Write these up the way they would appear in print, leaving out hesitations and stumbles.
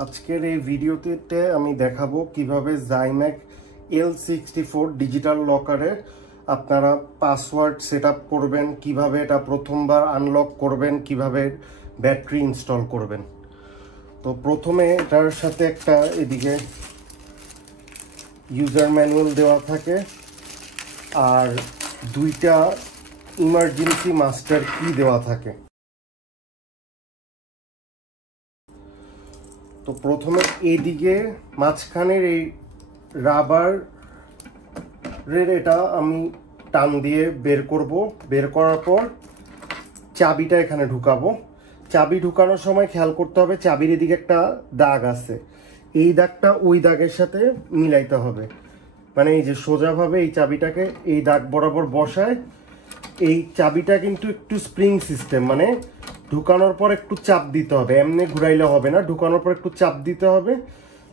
আজকের এই ভিডিওতে আমি দেখাবো কিভাবে জাইম্যাক L64 ডিজিটাল লকারে আপনারা পাসওয়ার্ড সেটআপ করবেন, কিভাবে এটা প্রথমবার আনলক করবেন, কিভাবে ব্যাটারি ইনস্টল করবেন। তো প্রথমে এটার সাথে একটা এদিকে ইউজার ম্যানুয়াল দেওয়া থাকে আর দুইটা ইমার্জেন্সি মাস্টার কি দেওয়া থাকে। তো প্রথমে এদিকে মাঝখানের এই রাবারের এটা আমি টান দিয়ে বের করব। বের করার পর চাবিটা এখানে ঢুকাবো। চাবি ঢুকানোর সময় খেয়াল করতে হবে চাবির এদিকে একটা দাগ আছে, এই দাগটা ওই দাগের সাথে মিলাইতে হবে। মানে এই যে সোজাভাবে এই চাবিটাকে এই দাগ বরাবর বসায়। এই চাবিটা কিন্তু একটু স্প্রিং সিস্টেম, মানে ঢুকানোর পর একটু চাপ দিতে হবে, এমনি ঘুরাইলে হবে না, ঢুকানোর পর একটু চাপ দিতে হবে।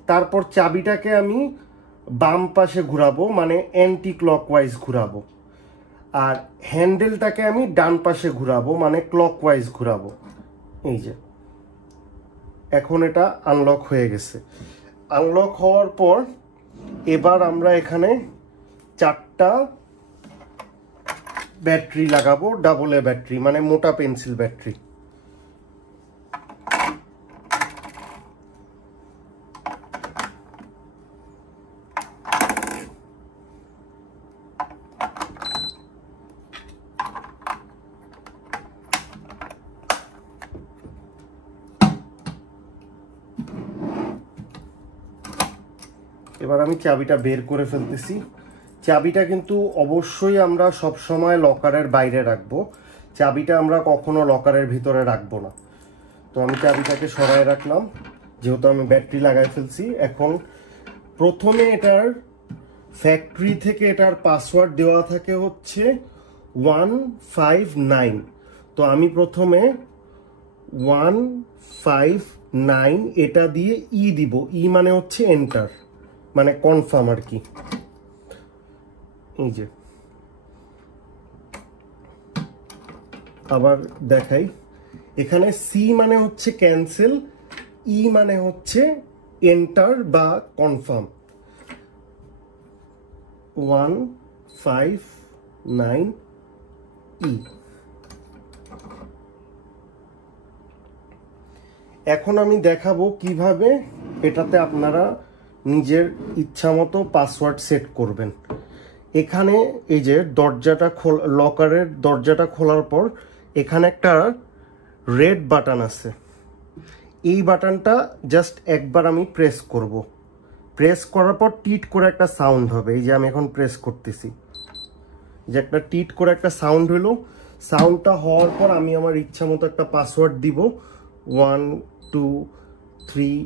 তারপর চাবিটাকে আমি বাম পাশে ঘুরাবো, মানে অ্যান্টি ক্লকওয়াইজ ঘুরাবো, আর হ্যান্ডেলটাকে আমি ডান পাশে ঘুরাবো, মানে ক্লকওয়াইজ ঘুরাবো। এই যে এখন এটা আনলক হয়ে গেছে। আনলক হওয়ার পর এবার আমরা এখানে 4টা ব্যাটারি লাগাবো, ডাবল এ ব্যাটারি, মানে মোটা পেন্সিল ব্যাটারি। এবার আমি চাবিটা বের করে ফেলতেছি। চাবিটা কিন্তু অবশ্যই আমরা সব সময় লকারের বাইরে রাখবো, চাবিটা আমরা কখনো লকারের ভিতরে রাখবো না। তো আমি চাবিটাকে সরায় রাখলাম, যেহেতু আমি ব্যাটারি লাগাই ফেলছি। এখন প্রথমে এটার ফ্যাক্টরি থেকে এটার পাসওয়ার্ড দেওয়া থাকে হচ্ছে 159। তো আমি প্রথমে 159 এটা দিয়ে ই দিব, ই মানে হচ্ছে এন্টার, মানে কনফার্ম আর কি। এই যে আবার দেখাই, এখানে সি মানে হচ্ছে ক্যান্সেল, ই মানে হচ্ছে এন্টার বা কনফার্ম। 159 ই। এখন আমি দেখাবো কিভাবে এটাতে আপনারা নিজের ইচ্ছা মতো পাসওয়ার্ড সেট করবেন। এখানে এই যে দরজাটা লকারের দরজাটা খোলার পর এখানে একটা রেড বাটন আছে, এই বাটনটা জাস্ট একবার আমি প্রেস করব। প্রেস করার পর টিট করে একটা সাউন্ড হবে, এই যে আমি এখন প্রেস করতেছি, যে একটা টিট করে একটা সাউন্ড হলো। সাউন্ডটা হওয়ার পর আমি আমার ইচ্ছা মতো একটা পাসওয়ার্ড দিব, 1 2 3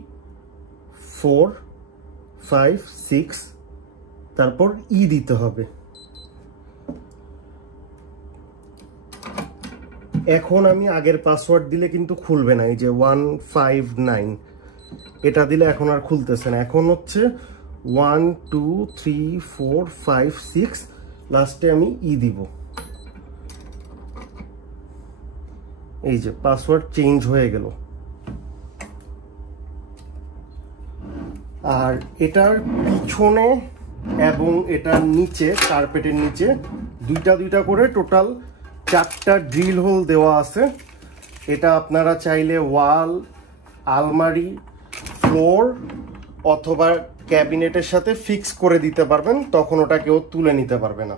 4 5 6, তারপর ই দিতে হবে। এখন আমি আগের পাসওয়ার্ড দিলে কিন্তু খুলবে না, এই যে 159 এটা দিলে এখন আর খুলতেছে না। এখন হচ্ছে 1 2 3 4 5 6, লাস্টে আমি ই দিব। এই যে পাসওয়ার্ড চেঞ্জ হয়ে গেল। আর এটার পিছনে এবং এটার নিচে, কার্পেটের নিচে দুইটা করে টোটাল 4টা ড্রিল হোল দেওয়া আছে। এটা আপনারা চাইলে ওয়াল, আলমারি, ফ্লোর অথবা ক্যাবিনেটের সাথে ফিক্স করে দিতে পারবেন, তখন ওটা কেউ তুলে নিতে পারবে না।